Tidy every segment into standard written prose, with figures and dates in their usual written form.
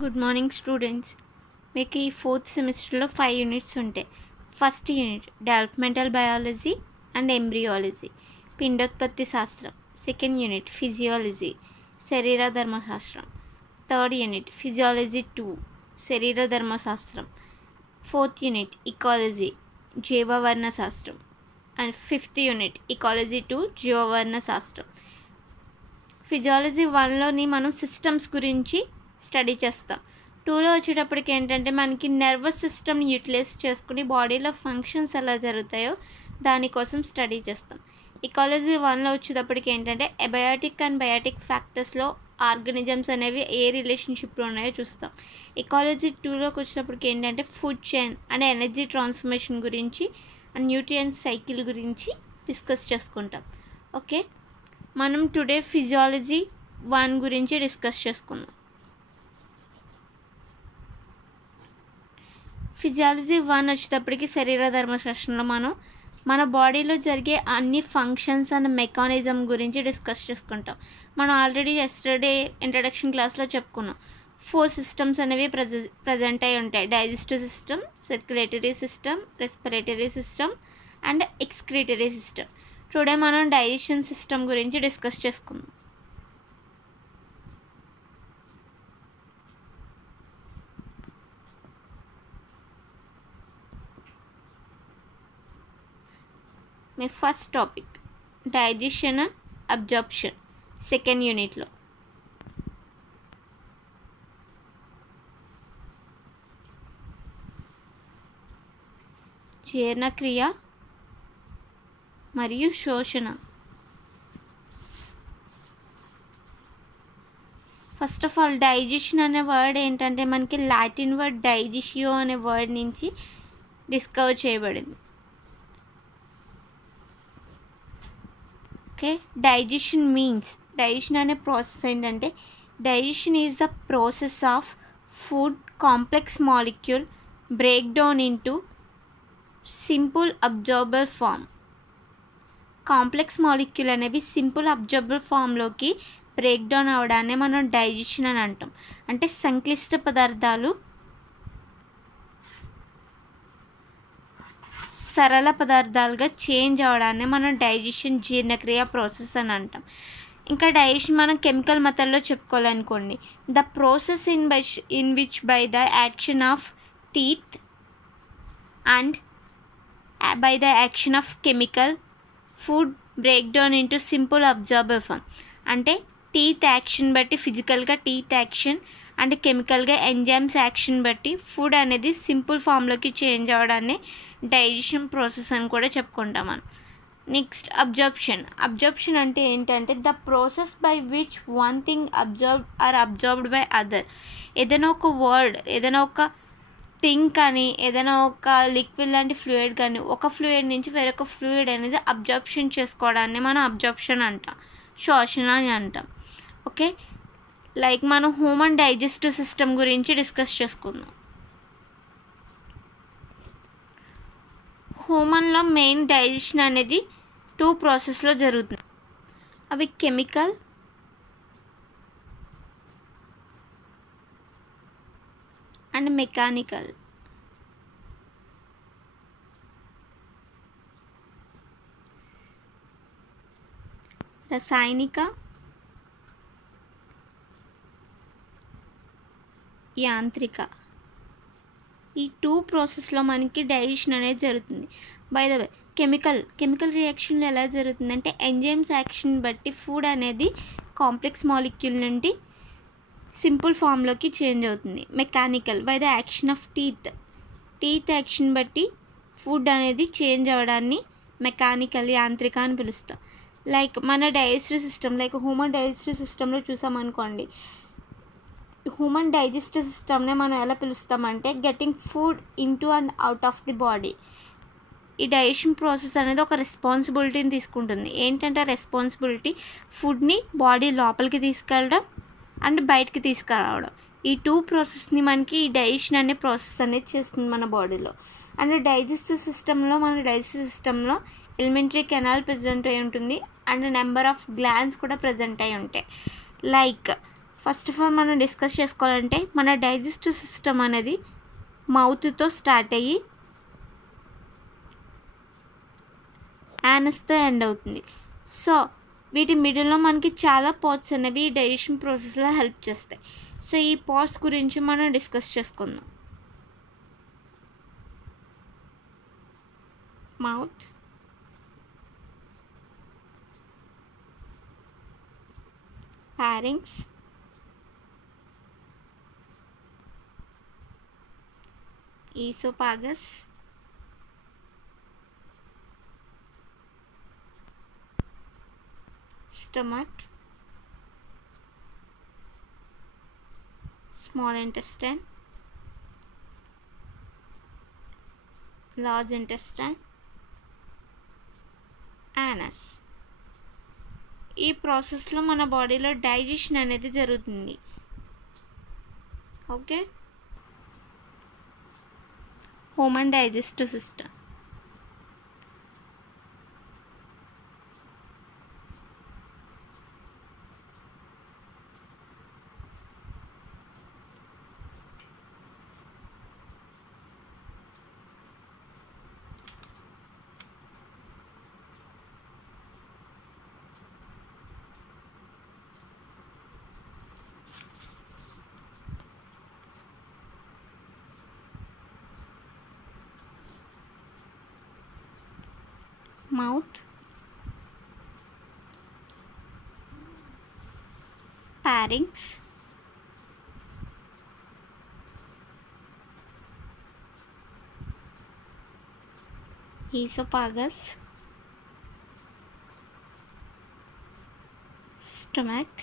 Good morning students. మీకు ఈ 4th సెమిస్టర్లో 5 యూనిట్స్ ఉంటాయి. First unit developmental biology and embryology, పిండోత్పత్తి శాస్త్రం. సెకండ్ యూనిట్ ఫిజియాలజీ, శరీర ధర్మశాస్త్రం. థర్డ్ యూనిట్ ఫిజియాలజీ 2, శరీర ధర్మశాస్త్రం. ఫోర్త్ యూనిట్ ఇకాలజీ, జీవవర్ణ శాస్త్రం. అండ్ ఫిఫ్త్ యూనిట్ ఇకాలజీ 2, జీవవర్ణ శాస్త్రం. ఫిజియాలజీ 1లోని మనం సిస్టమ్స్ గురించి స్టడీ చేస్తాం. 2లో వచ్చేటప్పటికి ఏంటంటే మనకి నర్వస్ సిస్టమ్ని యూటిలైజ్ చేసుకుని బాడీలో ఫంక్షన్స్ ఎలా జరుగుతాయో దానికోసం స్టడీ చేస్తాం. ఇకాలజీ 1లో వచ్చేటప్పటికి ఏంటంటే ఎబయాటిక్ అండ్ బయాటిక్ ఫ్యాక్టర్స్లో ఆర్గానిజమ్స్ అనేవి ఏ రిలేషన్షిప్లో ఉన్నాయో చూస్తాం. ఇకాలజీ 2లోకి వచ్చేటప్పటికి ఏంటంటే food chain and energy transformation గురించి అండ్ న్యూట్రియంట్ సైకిల్ గురించి డిస్కస్ చేసుకుంటాం. ఓకే, మనం టుడే ఫిజియాలజీ 1 గురించి డిస్కస్ చేసుకుందాం. ఫిజియాలజీ 1 వచ్చేటప్పటికి శరీర ధర్మశాస్త్రంలో మనం మన బాడీలో జరిగే అన్ని ఫంక్షన్స్ అండ్ మెకానిజం గురించి డిస్కస్ చేసుకుంటాం. మనం ఆల్రెడీ ఎస్టర్డే ఇంట్రడక్షన్ క్లాస్లో చెప్పుకున్నాం. 4 సిస్టమ్స్ అనేవి ప్రజెంట్ అయి ఉంటాయి. Digestive system, circulatory system, respiratory system and excretory system. Today మనం డైజెషన్ సిస్టమ్ గురించి డిస్కస్ చేసుకుందాం. మీ first topic digestion and absorption, second యూనిట్లో. జీర్ణక్రియ మరియు శోషణ. ఫస్ట్ ఆఫ్ ఆల్ డైజెషన్ అనే వర్డ్ ఏంటంటే మనకి లాటిన్ వర్డ్ డైజెషియో అనే వర్డ్ నుంచి డిస్కవర్ చేయబడింది. ఓకే, డైజెషన్ మీన్స్, డైజెషన్ అనే ప్రాసెస్ ఏంటంటే digestion is the process of food complex molecule break down into simple absorber form. Complex molecule అనేవి సింపుల్ అబ్జార్బర్ ఫామ్లోకి బ్రేక్ డౌన్ అవడాన్ని మనం డైజెషన్ అని అంటాం. అంటే సంక్లిష్ట పదార్థాలు సరళ పదార్థాలుగా చేంజ్ అవడాన్ని మనం డైజెషన్, జీర్ణక్రియ ప్రాసెస్ అని అంటాం. ఇంకా డైజెషన్ మనం కెమికల్ మెథడ్లో చెప్పుకోవాలనుకోండి, the process in which by the action of teeth and by the action of chemical food break down into simple absorber form. అంటే టీత్ యాక్షన్ బట్టి ఫిజికల్గా టీత్ యాక్షన్ అండ్ కెమికల్గా ఎంజైమ్స్ యాక్షన్ బట్టి food అనేది simple ఫామ్లోకి change అవడాన్ని digestion process అని కూడా చెప్పుకుంటాం మనం. నెక్స్ట్ అబ్జార్ప్షన్ అంటే ఏంటంటే the process by which one thing absorbed by other. ఏదైనా ఒక వర్డ్, ఏదైనా ఒక థింగ్ కానీ, ఏదైనా ఒక లిక్విడ్ లాంటి ఫ్లూయిడ్ కానీ ఒక ఫ్లూయిడ్ నుంచి వేరొక ఫ్లూయిడ్ అనేది అబ్జార్ప్షన్ చేసుకోవడాన్ని మనం అబ్జార్ప్షన్ అంటాం, శోషణ అని అంటాం. ఓకే, లైక్ మనం హ్యూమన్ డైజెస్టివ్ సిస్టమ్ గురించి డిస్కస్ చేసుకుందాం. హ్యూమన్లో మెయిన్ డైజెషన్ అనేది 2 ప్రాసెస్లో జరుగుతుంది. అవి కెమికల్ అండ్ మెకానికల్. రసాయనిక, యాంత్రిక. ఈ 2 ప్రాసెస్లో మనకి డైజెషన్ అనేది జరుగుతుంది. బై ద వే కెమికల్ రియాక్షన్లో ఎలా జరుగుతుందంటే ఎంజైమ్స్ యాక్షన్ బట్టి ఫుడ్ అనేది కాంప్లెక్స్ మాలిక్యూల్ నుండి సింపుల్ ఫామ్లోకి చేంజ్ అవుతుంది. Mechanical by the action of teeth action బట్టి ఫుడ్ అనేది చేంజ్ అవ్వడాన్ని మెకానికల్, యాంత్రిక అని పిలుస్తాం. లైక్ మన digestive system, like human digestive సిస్టంలో చూసామనుకోండి, హ్యూమన్ డైజెస్టివ్ సిస్టమ్నే మనం ఎలా పిలుస్తామంటే getting food into and out of the body. ఈ డైజెషన్ ప్రాసెస్ అనేది ఒక రెస్పాన్సిబిలిటీని తీసుకుంటుంది. ఏంటంటే రెస్పాన్సిబిలిటీ ఫుడ్ని బాడీ లోపలికి తీసుకెళ్ళడం అండ్ బయటికి తీసుకురావడం. ఈ 2 ప్రాసెస్ని మనకి ఈ డైజెషన్ అనే ప్రాసెస్ అనేది చేస్తుంది మన బాడీలో. అండ్ డైజెస్టివ్ సిస్టంలో ఎలిమెంటరీ కెనాల్ ప్రజెంట్ అయి ఉంటుంది అండ్ నెంబర్ ఆఫ్ గ్లాండ్స్ కూడా ప్రజెంట్ అయి ఉంటాయి. లైక్ ఫస్ట్ ఆఫ్ ఆల్ మనం డిస్కస్ చేసుకోవాలంటే మన డైజెస్టివ్ సిస్టమ్ అనేది మౌత్తో స్టార్ట్ అయ్యి యానస్తో ఎండ్ అవుతుంది. సో వీటి మిడిల్లో మనకి చాలా పార్ట్స్ అనేవి డైజెషన్ ప్రాసెస్లో హెల్ప్ చేస్తాయి. సో ఈ పార్ట్స్ గురించి మనం డిస్కస్ చేసుకుందాం. Mouth, pharynx, esophagus, stomach, small intestine, large intestine, anus. ఈ ప్రాసెస్లో మన బాడీలో డైజెషన్ అనేది జరుగుతుంది. Okay, human digestive system. Mouth, pharynx, esophagus, stomach,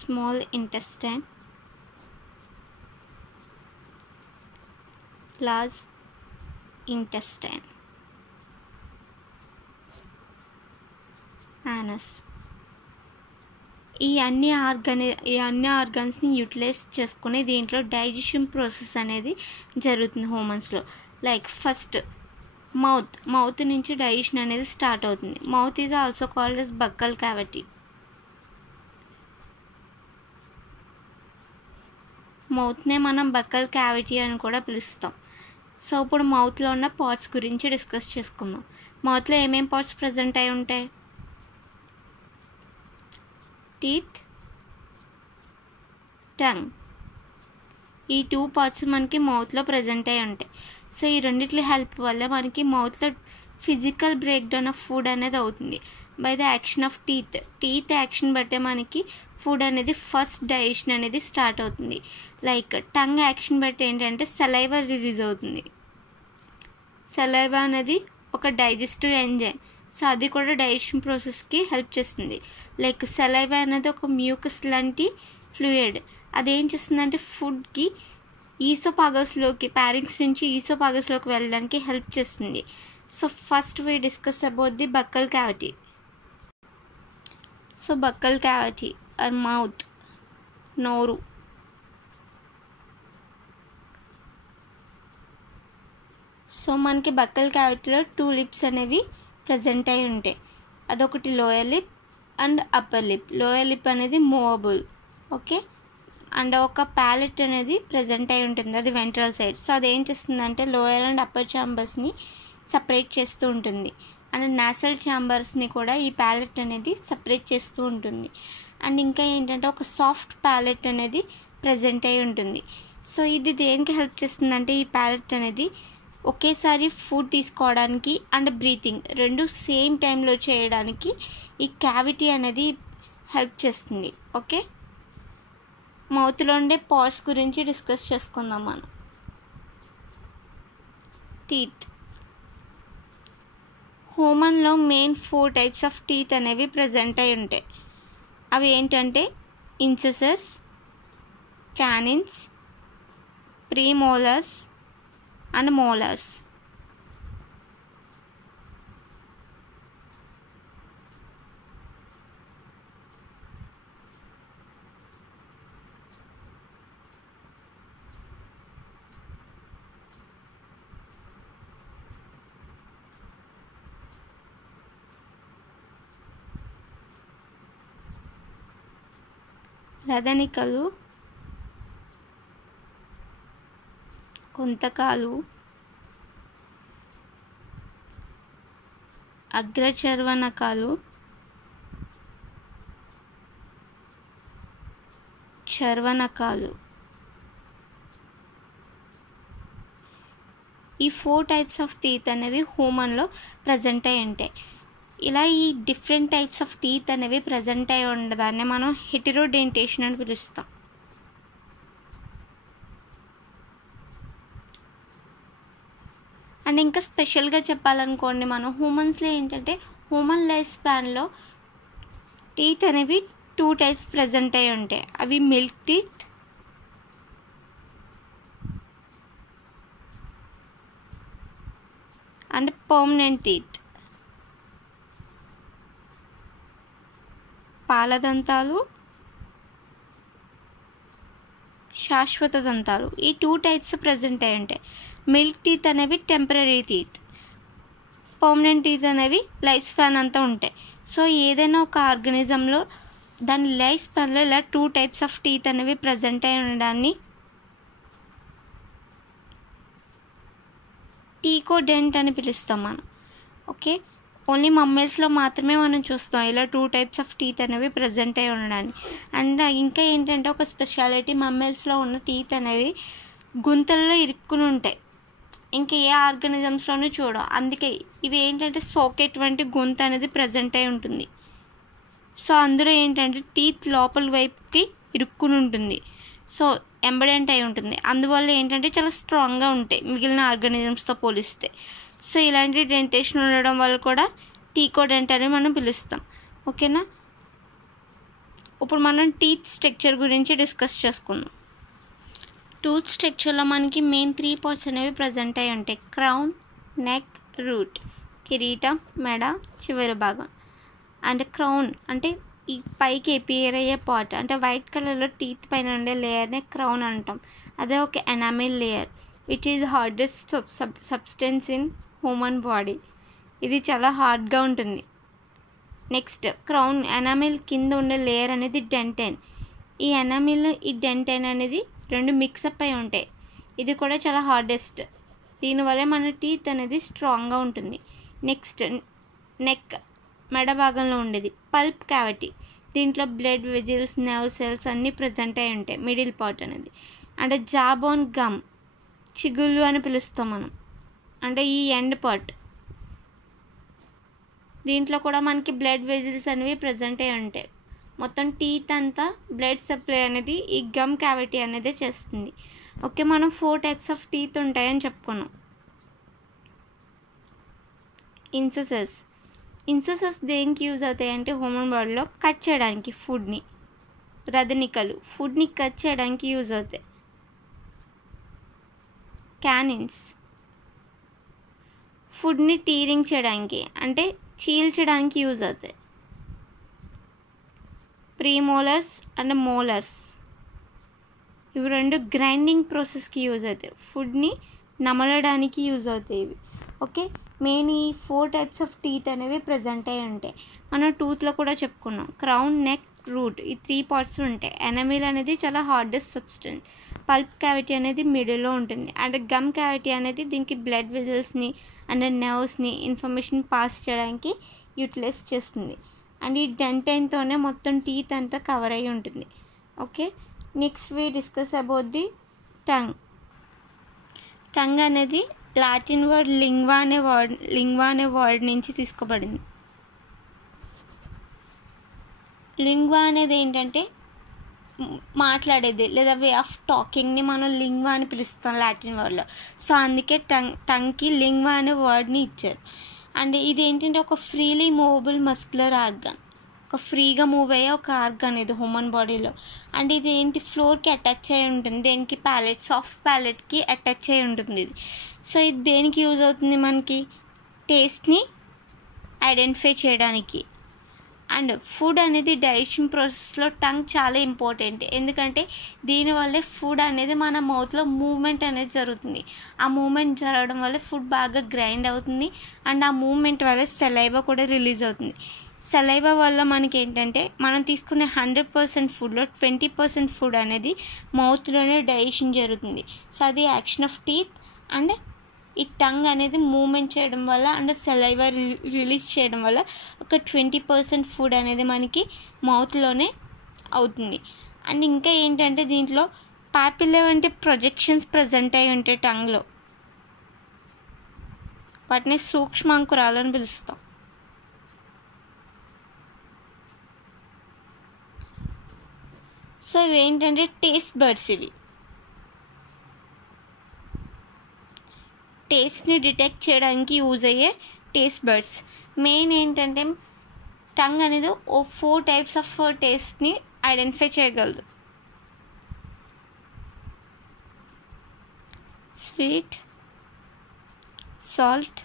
small intestine, large intestine, anus. ఈ అన్ని ఆర్గన్స్ని యూటిలైజ్ చేసుకుని దీంట్లో డైజెషన్ ప్రాసెస్ అనేది జరుగుతుంది హ్యూమన్స్లో. లైక్ ఫస్ట్ మౌత్ నుంచి డైజెషన్ అనేది స్టార్ట్ అవుతుంది. Mouth is also called as buccal cavity. మౌత్నే మనం బక్కల్ క్యావిటీ అని కూడా పిలుస్తాం. సో ఇప్పుడు మౌత్లో ఉన్న పార్ట్స్ గురించి డిస్కస్ చేసుకుందాం. మౌత్లో ఏమేం పార్ట్స్ ప్రజెంట్ అయి ఉంటాయి? Teeth, tongue. ఈ 2 పార్ట్స్ మనకి మౌత్లో ప్రజెంట్ అయి ఉంటాయి. సో ఈ రెండిట్ల హెల్ప్ వల్ల మనకి మౌత్లో physical break down of food అనేది అవుతుంది by the action of teeth action బట్టే మనకి ఫుడ్ అనేది ఫస్ట్ డైజెషన్ అనేది స్టార్ట్ అవుతుంది. లైక్ టంగ్ యాక్షన్ బట్టి ఏంటంటే సలైవా రిలీజ్ అవుతుంది. సలైవా అనేది ఒక డైజెస్టివ్ ఎంజైమ్. సో అది కూడా డైజెషన్ ప్రాసెస్కి హెల్ప్ చేస్తుంది. లైక్ సలైవా అనేది ఒక మ్యూకస్ లాంటి ఫ్లూయిడ్. అదేం చేస్తుందంటే ఫుడ్కి ఈసోపాగస్లోకి, ప్యారింగ్స్ నుంచి ఈసోపాగస్లోకి వెళ్ళడానికి హెల్ప్ చేస్తుంది. So first we discuss about the buccal cavity. So buccal cavity or mouth, నోరు. సో మనకి బక్కల్ క్యావిటీలో 2 లిప్స్ అనేవి ప్రజెంట్ అయి ఉంటాయి. అదొకటి lower lip and upper lip. Lower lip అనేది మూవబుల్, ఓకే. అండ్ ఒక ప్యాలెట్ అనేది ప్రజెంట్ అయి ఉంటుంది, అది వెంట్రల్ సైడ్. సో అది ఏం చేస్తుందంటే లోయర్ అండ్ అప్పర్ ఛాంబర్స్ని సపరేట్ చేస్తూ ఉంటుంది. అండ్ నాసల్ ఛాంబర్స్ని కూడా ఈ ప్యాలెట్ అనేది సపరేట్ చేస్తూ ఉంటుంది. అండ్ ఇంకా ఏంటంటే ఒక సాఫ్ట్ ప్యాలెట్ అనేది ప్రజెంట్ అయి ఉంటుంది. సో ఇది దేనికి హెల్ప్ చేస్తుందంటే ఈ ప్యాలెట్ అనేది ఒకేసారి ఫుడ్ తీసుకోవడానికి అండ్ బ్రీతింగ్ రెండు సేమ్ టైంలో చేయడానికి ఈ క్యావిటీ అనేది హెల్ప్ చేస్తుంది, ఓకే. మౌత్లో ఉండే పార్ట్స్ గురించి డిస్కస్ చేసుకుందాం మనం. టీత్. హ్యూమన్లో మెయిన్ 4 టైప్స్ ఆఫ్ టీత్ అనేవి ప్రజెంట్ అయి ఉంటాయి. అవి ఏంటంటే ఇన్సిసర్స్, క్యానిన్స్, ప్రీమోలర్స్ అండ్ మోలర్స్. రదనికలు, కొంతకాలు, అగ్రచర్వనకాలు, చర్వనకాలు. ఈ 4 టైప్స్ ఆఫ్ టీత్ అనేవి హ్యూమన్లో ప్రజెంట్ అయి ఉంటాయి. ఇలా ఈ డిఫరెంట్ టైప్స్ ఆఫ్ టీత్ అనేవి ప్రజెంట్ అయి ఉండదాన్ని మనం హెటెరోడెంటేషన్ అని పిలుస్తాం. అండ్ ఇంకా స్పెషల్గా చెప్పాలనుకోండి, మనం హ్యూమన్స్లో ఏంటంటే హ్యూమన్ లైఫ్ స్పాన్లో టీత్ అనేవి 2 టైప్స్ ప్రజెంట్ అయి ఉంటాయి. అవి milk teeth and permanent teeth. పాలదంతాలు, శాశ్వత దంతాలు. ఈ 2 టైప్స్ ప్రజెంట్ అయి ఉంటాయి. మిల్క్ టీత్ అనేవి టెంపరీ టీత్, పర్మనెంట్ టీత్ అనేవి లైఫ్ స్పాన్ అంతా ఉంటాయి. సో ఏదైనా ఒక ఆర్గానిజంలో దాని లైఫ్ స్పాన్లో ఇలా 2 టైప్స్ ఆఫ్ టీత్ అనేవి ప్రజెంట్ అయి ఉండడాన్ని టీకోడెంట్ అని పిలుస్తాం మనం. ఓకే, ఓన్లీ మమ్మల్స్లో మాత్రమే మనం చూస్తాం ఇలా 2 టైప్స్ ఆఫ్ టీత్ అనేవి ప్రజెంట్ అయి ఉండడాన్ని. అండ్ ఇంకా ఏంటంటే ఒక స్పెషాలిటీ, మమ్మల్స్లో ఉన్న టీత్ అనేది గుంతల్లో ఇరుక్కుని ఉంటాయి, ఇంకా ఏ ఆర్గానిజమ్స్లోనూ చూడం. అందుకే ఇవి ఏంటంటే సోకెట్ వంటి గుంత అనేది ప్రజెంట్ అయి ఉంటుంది. సో అందులో ఏంటంటే టీత్ లోపల వైపుకి ఇరుక్కుని ఉంటుంది, సో ఎంబడెంట్ అయి ఉంటుంది. అందువల్ల ఏంటంటే చాలా స్ట్రాంగ్గా ఉంటాయి మిగిలిన ఆర్గానిజమ్స్తో పోలిస్తే. సో ఇలాంటి డెంటేషన్ ఉండడం వల్ల కూడా టీకోడెంట్ అని మనం పిలుస్తాం. ఓకేనా, ఇప్పుడు మనం టీత్ స్ట్రక్చర్ గురించి డిస్కస్ చేసుకుందాం. టూత్ స్ట్రక్చర్లో మనకి మెయిన్ 3 పార్ట్స్ అనేవి ప్రజెంట్ అయి ఉంటాయి. Crown, neck, root. కిరీటం, మెడ, చివరి భాగం. అండ్ క్రౌన్ అంటే ఈ పైకి ఎపియర్ అయ్యే పార్ట్, అంటే వైట్ కలర్లో టీత్ పైన ఉండే లేయర్నే క్రౌన్ అంటాం. అదే ఒక enamel layer which is hardest substance in human body. ఇది చాలా హార్డ్గా ఉంటుంది. నెక్స్ట్ క్రౌన్ ఎనామిల్ కింద ఉండే లేయర్ అనేది డెంటైన్. ఈ ఎనామిల్ ఈ డెంటైన్ అనేది 2 మిక్సప్ అయి ఉంటాయి. ఇది కూడా చాలా హార్డెస్ట్. దీనివల్ల మన టీత్ అనేది స్ట్రాంగ్గా ఉంటుంది. నెక్స్ట్ నెక్, మెడ భాగంలో ఉండేది పల్ప్ క్యావిటీ. దీంట్లో బ్లడ్ వెజిల్స్, నర్వ్ సెల్స్ అన్నీ ప్రజెంట్ అయి ఉంటాయి మిడిల్ పార్ట్ అనేది. అంటే జాబోన్ గమ్, చిగుళ్ళు అని పిలుస్తాం మనం, అంటే ఈ ఎండ్ పార్ట్. దీంట్లో కూడా మనకి బ్లడ్ వెజిల్స్ అనేవి ప్రజెంట్ అయి ఉంటాయి. మొత్తం టీత్ అంతా బ్లడ్ సప్లై అనేది ఈ గమ్ క్యావిటీ అనేది చేస్తుంది. ఓకే, మనం 4 టైప్స్ ఆఫ్ టీత్ ఉంటాయని చెప్పుకున్నాం. ఇన్సిసెస్. ఇన్సిసెస్ దేనికి యూజ్ అవుతాయి అంటే హ్యూమన్ బాడీలో కట్ చేయడానికి ఫుడ్ని. రదనికలు ఫుడ్ని కట్ చేయడానికి యూజ్ అవుతాయి. క్యానిన్స్ ఫుడ్ని టీరింగ్ చేయడానికి అంటే చీల్చడానికి యూజ్ అవుతాయి. ప్రీమోలర్స్ అండ్ మోలర్స్ ఇవి 2 గ్రైండింగ్ ప్రాసెస్కి యూజ్ అవుతాయి. ఫుడ్ని నమలడానికి యూజ్ అవుతాయి ఇవి. ఓకే, మెయిన్ ఈ 4 టైప్స్ ఆఫ్ టీత్ అనేవి ప్రజెంట్ అయి ఉంటాయి. మనం టూత్లో కూడా చెప్పుకున్నాం. క్రౌన్, నెక్, రూట్ ఈ 3 పార్ట్స్ ఉంటాయి. ఎనామిల్ అనేది చాలా హార్డెస్ట్ సబ్స్టెన్స్. పల్ప్ క్యావిటీ అనేది మిడిల్లో ఉంటుంది. అండ్ గమ్ క్యావిటీ అనేది దీనికి బ్లడ్ వెజల్స్ని అండ్ నర్వ్స్ని ఇన్ఫర్మేషన్ పాస్ చేయడానికి యూటిలైజ్ చేస్తుంది. అండ్ ఈ డెంటైన్తోనే మొత్తం టీత్ అంతా కవర్ అయి ఉంటుంది. Okay, next we discuss about the tongue. Tongue అనేది లాటిన్ వర్డ్ లింగ్వా అనే వర్డ్ నుంచి తీసుకోబడింది. లింగ్వా అనేది ఏంటంటే మాట్లాడేది లేదా వే ఆఫ్ టాకింగ్ని మనం లింగ్వా అని పిలుస్తాం లాటిన్ వర్డ్లో. సో అందుకే టంగ్కి లింగ్వా అనే వర్డ్ని ఇచ్చారు. అండ్ ఇది ఏంటంటే ఒక ఫ్రీలీ మూవబుల్ మస్కులర్ ఆర్గాన్, ఒక ఫ్రీగా మూవ్ అయ్యే ఒక ఆర్గాన్ ఇది హ్యూమన్ బాడీలో. అండ్ ఇది ఏంటి ఫ్లోర్కి అటాచ్ అయి ఉంటుంది. దేనికి ప్యాలెట్, సాఫ్ట్ ప్యాలెట్కి అటాచ్ అయి ఉంటుంది ఇది. సో ఇది దేనికి యూజ్ అవుతుంది మనకి టేస్ట్ని ఐడెంటిఫై చేయడానికి. అండ్ ఫుడ్ అనేది డైజెషన్ ప్రాసెస్లో టంగ్ చాలా ఇంపార్టెంట్. ఎందుకంటే దీనివల్లే ఫుడ్ అనేది మన మౌత్లో మూవ్మెంట్ అనేది జరుగుతుంది. ఆ మూవ్మెంట్ జరగడం వల్ల ఫుడ్ బాగా గ్రైండ్ అవుతుంది. అండ్ ఆ మూవ్మెంట్ వల్ల సలైవా కూడా రిలీజ్ అవుతుంది. సలైవా వల్ల మనకి ఏంటంటే మనం తీసుకునే 100% ఫుడ్లో 20% ఫుడ్ అనేది మౌత్లోనే డైజెషన్ జరుగుతుంది. సో అది యాక్షన్ ఆఫ్ టీత్ అండ్ ఈ టంగ్ అనేది మూమెంట్ చేయడం వల్ల అండ్ సలైవా రిలీజ్ చేయడం వల్ల ఒక 20% ఫుడ్ అనేది మనకి మౌత్లోనే అవుతుంది. అండ్ ఇంకా ఏంటంటే దీంట్లో పాపిల్లే వంటి ప్రొజెక్షన్స్ ప్రజెంట్ అయి ఉంటాయి టంగ్లో. వాటిని సూక్ష్మాంకురాలని పిలుస్తాం. సో ఇవి ఏంటంటే టేస్ట్ బర్డ్స్. ఇవి టేస్ట్ని డిటెక్ట్ చేయడానికి యూజ్ అయ్యే టేస్ట్ బర్డ్స్. మెయిన్ ఏంటంటే టంగ్ అనేది 4 టైప్స్ ఆఫ్ టేస్ట్ని ఐడెంటిఫై చేయగలదు. Sweet, salt,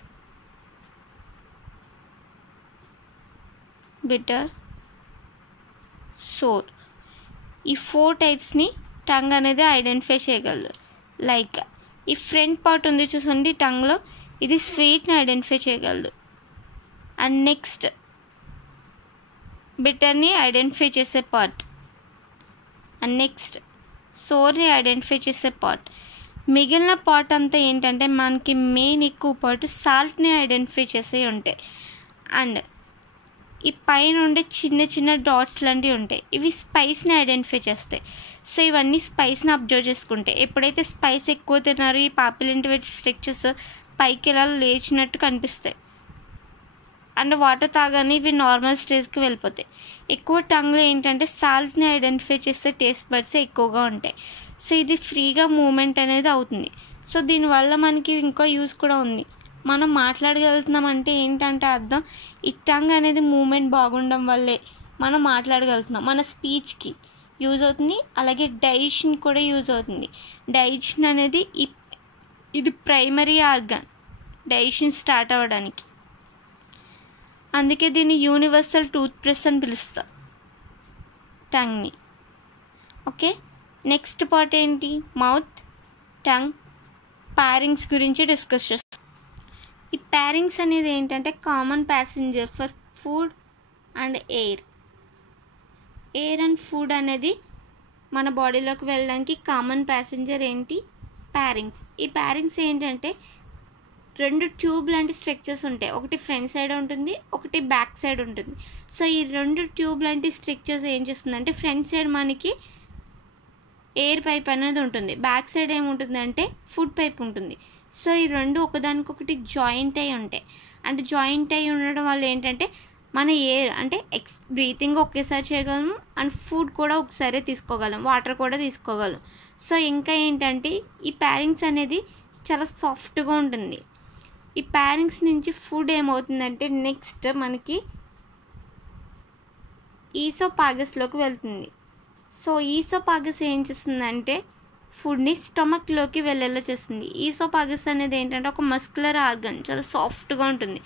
bitter, sour. ఈ 4 టైప్స్ని టంగ్ అనేది ఐడెంటిఫై చేయగలదు. లైక్ ఈ ఫ్రంట్ పార్ట్ ఉంది చూసండి టంగ్లో, ఇది స్వీట్ని ఐడెంటిఫై చేయగలదు. అండ్ నెక్స్ట్ బిటర్ని ఐడెంటిఫై చేసే పార్ట్. అండ్ నెక్స్ట్ సోర్ని ఐడెంటిఫై చేసే పార్ట్. మిగిలిన పార్ట్ అంతా ఏంటంటే మనకి మెయిన్ ఎక్కువ పార్ట్ సాల్ట్ని ఐడెంటిఫై చేసే ఉంటాయి. అండ్ ఈ పైన ఉండే చిన్న చిన్న డాట్స్ లాంటివి ఉంటాయి, ఇవి స్పైస్ని ఐడెంటిఫై చేస్తాయి. సో ఇవన్నీ స్పైస్ని అబ్జర్వ్ చేసుకుంటాయి. ఎప్పుడైతే స్పైస్ ఎక్కువ తిన్నారో ఈ పాపిల్ స్ట్రక్చర్స్ పైకి ఇలా లేచినట్టు కనిపిస్తాయి. అండ్ వాటర్ తాగానే ఇవి నార్మల్ స్టేజ్కి వెళ్ళిపోతాయి. ఎక్కువ టంగ్లో ఏంటంటే సాల్ట్ని ఐడెంటిఫై చేస్తే టేస్ట్ బర్డ్స్ ఎక్కువగా ఉంటాయి. సో ఇది ఫ్రీగా మూమెంట్ అనేది అవుతుంది. సో దీనివల్ల మనకి ఇంకో యూస్ కూడా ఉంది. మనం మాట్లాడగలుగుతున్నాం అంటే ఏంటంటే అర్థం ఈ టంగ్ అనేది మూమెంట్ బాగుండడం వల్లే మనం మాట్లాడగలుగుతున్నాం. మన స్పీచ్కి యూజ్ అవుతుంది, అలాగే డైజెషన్ కూడా యూజ్ అవుతుంది. డైజెషన్ అనేది ఇది ప్రైమరీ ఆర్గన్ డైజెషన్ స్టార్ట్ అవ్వడానికి. అందుకే దీన్ని యూనివర్సల్ టూత్ బ్రష్ అని పిలుస్తారు టంగ్ని. ఓకే, నెక్స్ట్ పార్ట్ ఏంటి? మౌత్, టంగ్, పారింగ్స్ గురించి డిస్కస్ చేస్తాం. ఈ పారింగ్స్ అనేది ఏంటంటే common passenger for food and air. Air and food అనేది మన బాడీలోకి వెళ్ళడానికి కామన్ ప్యాసింజర్ ఏంటి? పారింగ్స్. ఈ పారింగ్స్ ఏంటంటే 2 ట్యూబ్ లాంటి స్ట్రక్చర్స్ ఉంటాయి. ఒకటి ఫ్రంట్ సైడ్ ఉంటుంది, ఒకటి బ్యాక్ సైడ్ ఉంటుంది. సో ఈ 2 ట్యూబ్ లాంటి స్ట్రక్చర్స్ ఏం చేస్తుందంటే ఫ్రంట్ సైడ్ మనకి ఎయిర్ పైప్ అనేది ఉంటుంది, బ్యాక్ సైడ్ ఏముంటుందంటే ఫుడ్ పైప్ ఉంటుంది. సో ఈ 2 ఒకదానికొకటి జాయింట్ అయి ఉంటాయి. అండ్ జాయింట్ అయి ఉండడం వల్ల ఏంటంటే మన ఎయిర్ అంటే బ్రీతింగ్ ఒకేసారి చేయగలము, అండ్ ఫుడ్ కూడా ఒకసారి తీసుకోగలం, వాటర్ కూడా తీసుకోగలం. సో ఇంకా ఏంటంటే ఈ పారింగ్స్ అనేది చాలా సాఫ్ట్గా ఉంటుంది. ఈ పారింగ్స్ నుంచి ఫుడ్ ఏమవుతుందంటే నెక్స్ట్ మనకి ఈసోపాగస్లోకి వెళ్తుంది. సో ఈసోపాగస్ ఏం చేస్తుందంటే ఫుడ్ని స్టమక్లోకి వెళ్ళేలా చేస్తుంది. ఈసోపాగస్ అనేది ఏంటంటే ఒక మస్కులర్ ఆర్గన్, చాలా సాఫ్ట్గా ఉంటుంది.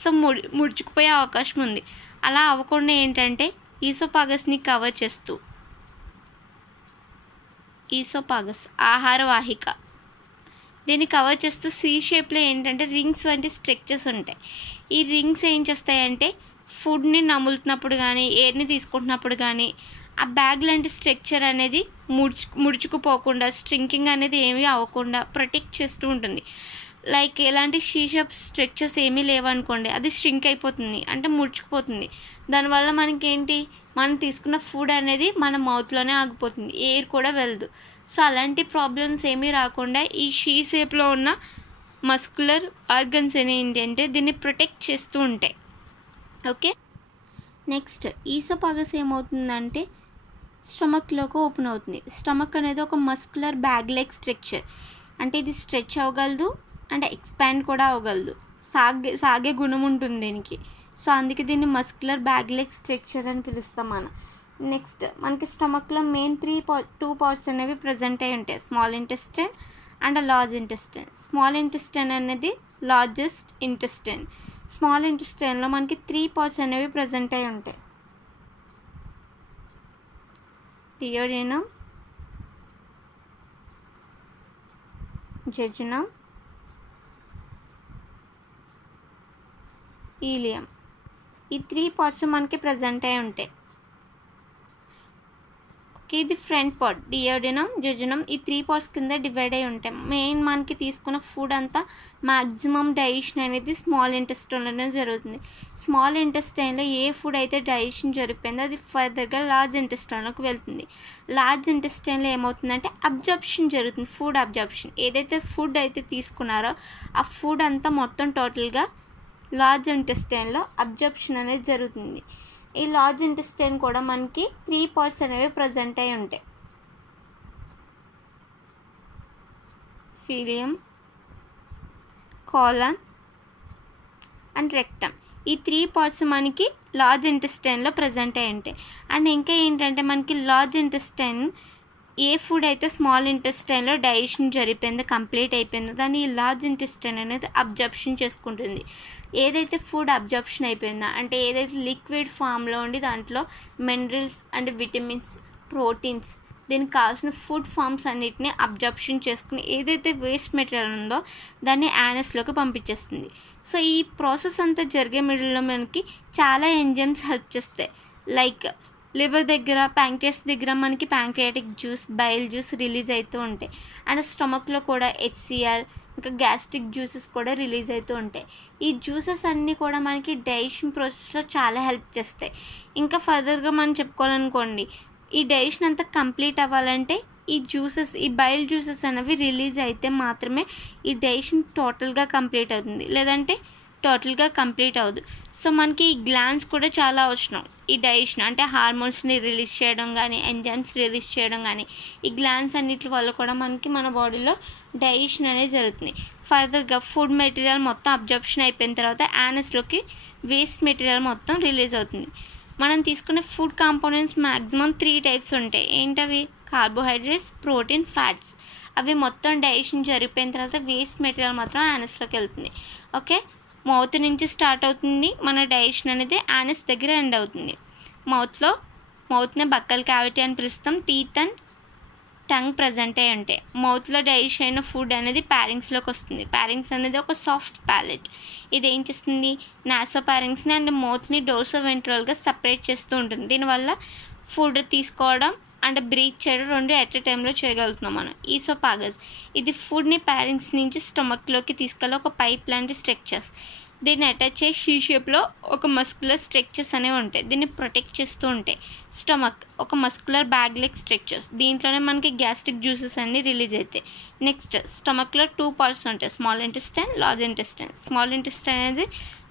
సో ముడుచుకుపోయే అవకాశం ఉంది. అలా అవ్వకుండా ఏంటంటే ఈసోపాగస్ని కవర్ చేస్తూ, ఈసోపాగస్ ఆహార వాహిక, దీన్ని కవర్ చేస్తూ సి షేప్లో ఏంటంటే రింగ్స్ వంటి స్ట్రక్చర్స్ ఉంటాయి. ఈ రింగ్స్ ఏం చేస్తాయంటే ఫుడ్ని నములుతున్నప్పుడు కానీ ఎయిర్ని తీసుకుంటున్నప్పుడు కానీ ఆ బ్యాగ్ లాంటి స్ట్రక్చర్ అనేది ముడుచుకుపోకుండా, స్ట్రింకింగ్ అనేది ఏమీ అవ్వకుండా ప్రొటెక్ట్ చేస్తూ ఉంటుంది. లైక్ ఎలాంటి షేప్ స్ట్రక్చర్స్ ఏమీ లేవనుకోండి, అది స్ట్రింక్ అయిపోతుంది, అంటే ముడుచుకుపోతుంది. దానివల్ల మనకేంటి, మనం తీసుకున్న ఫుడ్ అనేది మన మౌత్లోనే ఆగిపోతుంది, ఎయిర్ కూడా వెళ్ళదు. సో అలాంటి ప్రాబ్లమ్స్ ఏమీ రాకుండా ఈ షేప్లో ఉన్న మస్కులర్ ఆర్గన్స్ ఏంటి అంటే దీన్ని ప్రొటెక్ట్ చేస్తూ ఉంటాయి. ఓకే, నెక్స్ట్ ఈసోపాగస్ ఏమవుతుందంటే స్టమక్లోకి ఓపెన్ అవుతుంది. స్టమక్ అనేది ఒక మస్కులర్ బ్యాగ్ లైక్ స్ట్రక్చర్, అంటే ఇది స్ట్రెచ్ అవ్వగలదు అంటే ఎక్స్పాండ్ కూడా అవ్వగలదు, సాగే గుణం ఉంటుంది దీనికి. సో అందుకే దీన్ని మస్కులర్ బ్యాగ్ లైక్ స్ట్రక్చర్ అని పిలుస్తాం మనం. నెక్స్ట్ మనకి స్టమక్లో మెయిన్ 2 పార్ట్స్ అనేవి ప్రజెంట్ అయి ఉంటాయి, small intestine and large intestine. Small intestine అనేది లార్జెస్ట్ ఇంటెస్టైన్. స్మాల్ ఇంటెస్టైన్లో మనకి 3 పార్ట్స్ అనేవి ప్రజెంట్ అయి ఉంటాయి. Duodenum, jejunum, ileum. ఈ 3 పార్ట్స్ మనకి ప్రజెంట్ అయి ఉంటాయి. ఓకే, ఇది ఫ్రంట్ పార్ట్ డియోడినం, జెజునం, ఈ 3 పార్ట్స్ కింద డివైడ్ అయి ఉంటాయి. మెయిన్ మనకి తీసుకున్న ఫుడ్ అంతా మ్యాక్సిమం డైజెషన్ అనేది స్మాల్ ఇంటెస్టైన్లోనే జరుగుతుంది. స్మాల్ ఇంటెస్టైన్లో ఏ ఫుడ్ అయితే డైజెషన్ జరిగిపోయిందో అది ఫర్దర్గా లార్జ్ ఇంటెస్టైన్లోకి వెళ్తుంది. లార్జ్ ఇంటెస్టైన్లో ఏమవుతుందంటే అబ్జర్ప్షన్ జరుగుతుంది, ఫుడ్ అబ్జర్ప్షన్. ఏదైతే ఫుడ్ అయితే తీసుకున్నారో ఆ ఫుడ్ అంతా మొత్తం టోటల్గా లార్జ్ ఇంటెస్టైన్లో అబ్జర్ప్షన్ అనేది జరుగుతుంది. ఈ లార్జ్ ఇంటెస్టైన్ కూడా మనకి 3 పార్ట్స్ అనేవి ప్రజెంట్ అయి ఉంటాయి. సీలియం, కోలన్ అండ్ రెక్టమ్. ఈ 3 పార్ట్స్ మనకి లార్జ్ ఇంటెస్టైన్లో ప్రజెంట్ అయి ఉంటాయి. అండ్ ఇంకా ఏంటంటే మనకి లార్జ్ ఇంటెస్టైన్ ఏ ఫుడ్ అయితే స్మాల్ ఇంటెస్టైన్లో డైజెషన్ జరిగిపోయిందో, కంప్లీట్ అయిపోయిందో దాన్ని ఈ లార్జ్ ఇంటెస్టైన్ అనేది అబ్జర్ప్షన్ చేసుకుంటుంది. ఏదైతే ఫుడ్ అబ్జర్ప్షన్ అయిపోయిందో అంటే ఏదైతే లిక్విడ్ ఫామ్లో ఉండి దాంట్లో మినరల్స్ అండ్ విటమిన్స్, ప్రోటీన్స్, దీనికి కావాల్సిన ఫుడ్ ఫామ్స్ అన్నిటిని అబ్జర్ప్షన్ చేసుకుని ఏదైతే వేస్ట్ మెటీరియల్ ఉందో దాన్ని యానస్లోకి పంపించేస్తుంది. సో ఈ ప్రాసెస్ అంతా జరిగే మిడిల్లో మనకి చాలా ఎంజైమ్స్ హెల్ప్ చేస్తాయి. లైక్ లివర్ దగ్గర, ప్యాంక్రియాస్ దగ్గర మనకి pancreatic juice, bile juice release అవుతూ ఉంటాయి. అండ్ స్టమక్లో కూడా HCl, ఇంకా గ్యాస్ట్రిక్ జ్యూసెస్ కూడా రిలీజ్ అవుతూ ఉంటాయి. ఈ జ్యూసెస్ అన్నీ కూడా మనకి డైజెషన్ ప్రాసెస్లో చాలా హెల్ప్ చేస్తాయి. ఇంకా ఫర్దర్గా మనం చెప్పుకోవాలనుకోండి, ఈ డైజెషన్ అంతా కంప్లీట్ అవ్వాలంటే ఈ జ్యూసెస్, ఈ బైల్ జ్యూసెస్ అనేవి రిలీజ్ అయితే మాత్రమే ఈ డైజెషన్ టోటల్గా కంప్లీట్ అవుతుంది, లేదంటే టోటల్గా కంప్లీట్ అవ్వదు. సో మనకి ఈ గ్లాండ్స్ కూడా చాలా అవసరం ఈ డైజెషన్. అంటే హార్మోన్స్ని రిలీజ్ చేయడం కానీ, ఎంజైమ్స్ రిలీజ్ చేయడం కానీ, ఈ గ్లాండ్స్ అన్నిటి వల్ల కూడా మనకి మన బాడీలో డైజెషన్ అనేది జరుగుతుంది. ఫర్దర్గా ఫుడ్ మెటీరియల్ మొత్తం అబ్జర్ప్షన్ అయిపోయిన తర్వాత యానస్లోకి వేస్ట్ మెటీరియల్ మొత్తం రిలీజ్ అవుతుంది. మనం తీసుకునే ఫుడ్ కాంపోనెంట్స్ మ్యాక్సిమం 3 టైప్స్ ఉంటాయి. ఏంటవి? Carbohydrates, protein, fats. అవి మొత్తం డైజెషన్ జరిగిపోయిన తర్వాత వేస్ట్ మెటీరియల్ మాత్రం యానస్లోకి వెళ్తుంది. ఓకే, మౌత్ నుంచి స్టార్ట్ అవుతుంది మన డైజెషన్ అనేది, యానస్ దగ్గర ఎండ్ అవుతుంది. మౌత్ని బక్కల్ క్యావిటీ అని పిలుస్తాం. టీత్ అండ్ టంగ్ ప్రజెంట్ అయి ఉంటాయి. మౌత్లో డైజెషన్ అయిన ఫుడ్ అనేది ప్యారింగ్స్లోకి వస్తుంది. ప్యారింగ్స్ అనేది ఒక సాఫ్ట్ ప్యాలెట్. ఇది ఏం చేస్తుంది? నాసో ప్యారింగ్స్ని అండ్ మౌత్ని డోర్సో వెంట్రల్గా సపరేట్ చేస్తూ ఉంటుంది. దీనివల్ల ఫుడ్ తీసుకోవడం అండ్ బ్రీత్ చేయడం 2 ఎట్ ఎ టైంలో చేయగలుగుతున్నాం మనం. ఈసోఫాగస్, ఇది ఫుడ్ని ప్యారింగ్స్ నుంచి స్టమక్లోకి తీసుకెళ్ళి ఒక పైప్ లాంటి స్ట్రక్చర్స్. దీన్ని అటాచ్ అయ్యి షీ షేప్లో ఒక మస్కులర్ స్ట్రక్చర్స్ అనేవి ఉంటాయి. దీన్ని ప్రొటెక్ట్ చేస్తూ ఉంటాయి. స్టమక్ ఒక మస్కులర్ బ్యాగ్ లెగ్ స్ట్రక్చర్స్. దీంట్లోనే మనకి గ్యాస్ట్రిక్ జ్యూసెస్ అన్నీ రిలీజ్ అవుతాయి. నెక్స్ట్ స్టమక్లో 2 పార్ట్స్ ఉంటాయి, small intestine, large intestine. Small intestine అనేది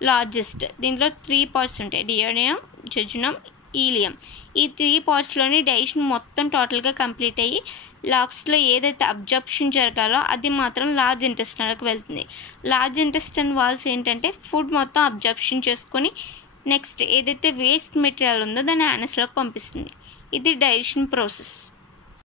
లార్జెస్ట్. దీంట్లో 3 పార్ట్స్ ఉంటాయి, డియోడినం, జెజునం, ఈలియం. ఈ 3 పార్ట్స్లోని డైజెషన్ మొత్తం టోటల్గా కంప్లీట్ అయ్యి లాస్ట్లో ఏదైతే అబ్జర్ప్షన్ జరగాలో అది మాత్రం లార్జ్ ఇంటెస్టైన్లోకి వెళ్తుంది. లార్జ్ ఇంటెస్టైన్ వాల్స్ ఏంటంటే ఫుడ్ మొత్తం అబ్జర్ప్షన్ చేసుకొని నెక్స్ట్ ఏదైతే వేస్ట్ మెటీరియల్ ఉందో దాన్ని యానస్లోకి పంపిస్తుంది. ఇది డైజెషన్ ప్రాసెస్.